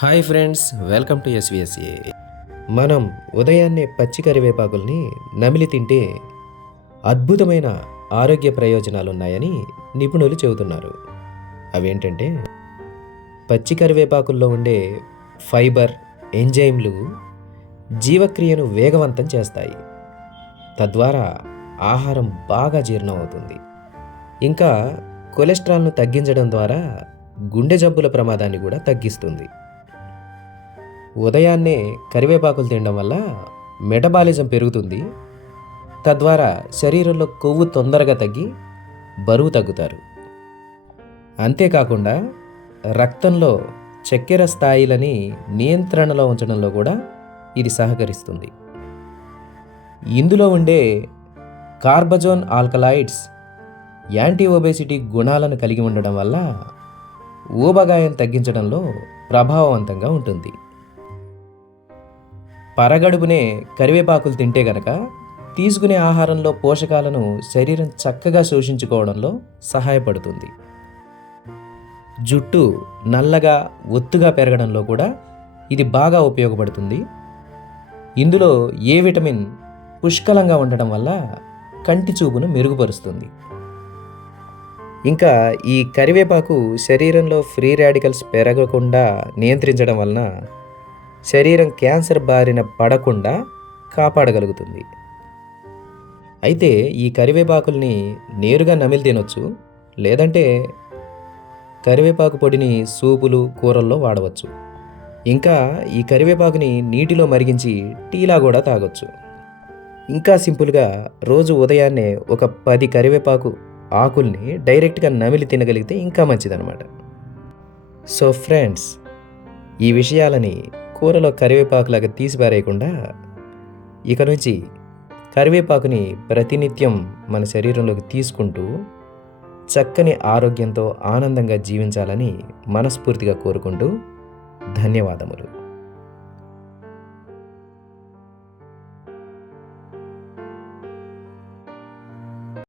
Hi friends, welcome to SVSA. మనం ఉదయాన్నే పచ్చి కరివేపాకుల్ని నమిలి తింటే అద్భుతమైన ఆరోగ్య ప్రయోజనాలు ఉన్నాయని నిపుణులు చెబుతున్నారు. అవేంటంటే, పచ్చి కరివేపాకుల్లో ఉండే ఫైబర్, ఎంజైమ్లు జీవక్రియను వేగవంతం చేస్తాయి. తద్వారా ఆహారం బాగా జీర్ణం అవుతుంది. ఇంకా కొలెస్ట్రాల్ను తగ్గించడం ద్వారా గుండె జబ్బుల ప్రమాదాన్ని కూడా తగ్గిస్తుంది. ఉదయాన్నే కరివేపాకులు తినడం వల్ల మెటబాలిజం పెరుగుతుంది. తద్వారా శరీరంలో కొవ్వు తొందరగా తగ్గి బరువు తగ్గుతారు. అంతేకాకుండా రక్తంలో చక్కెర స్థాయిలని నియంత్రణలో ఉంచడంలో కూడా ఇది సహకరిస్తుంది. ఇందులో ఉండే కార్బజోన్ ఆల్కలాయిడ్స్ యాంటీ ఒబేసిటీ గుణాలను కలిగి ఉండడం వల్ల ఊబగాయం తగ్గించడంలో ప్రభావవంతంగా ఉంటుంది. పరగడుపునే కరివేపాకులు తింటే గనక తీసుకునే ఆహారంలో పోషకాలను శరీరం చక్కగా శోషించుకోవడంలో సహాయపడుతుంది. జుట్టు నల్లగా ఒత్తుగా పెరగడంలో కూడా ఇది బాగా ఉపయోగపడుతుంది. ఇందులో ఏ విటమిన్ పుష్కలంగా ఉండడం వల్ల కంటి చూపును మెరుగుపరుస్తుంది. ఇంకా ఈ కరివేపాకు శరీరంలో ఫ్రీ రాడికల్స్ పెరగకుండా నియంత్రించడం వలన శరీరం క్యాన్సర్ బారిన పడకుండా కాపాడగలుగుతుంది. అయితే ఈ కరివేపాకుల్ని నేరుగా నమిలి తినొచ్చు, లేదంటే కరివేపాకు పొడిని సూపులు, కూరల్లో వాడవచ్చు. ఇంకా ఈ కరివేపాకుని నీటిలో మరిగించి టీలా కూడా తాగొచ్చు. ఇంకా సింపుల్గా రోజు ఉదయాన్నే ఒక 10 కరివేపాకు ఆకుల్ని డైరెక్ట్గా నమిలి తినగలిగితే ఇంకా మంచిదన్నమాట. సో ఫ్రెండ్స్, ఈ విషయాలని కూరలో కరివేపాకులాగా తీసి పారేయకుండా ఇక నుంచి కరివేపాకుని ప్రతినిత్యం మన శరీరంలోకి తీసుకుంటూ చక్కని ఆరోగ్యంతో ఆనందంగా జీవించాలని మనస్ఫూర్తిగా కోరుకుంటూ ధన్యవాదములు.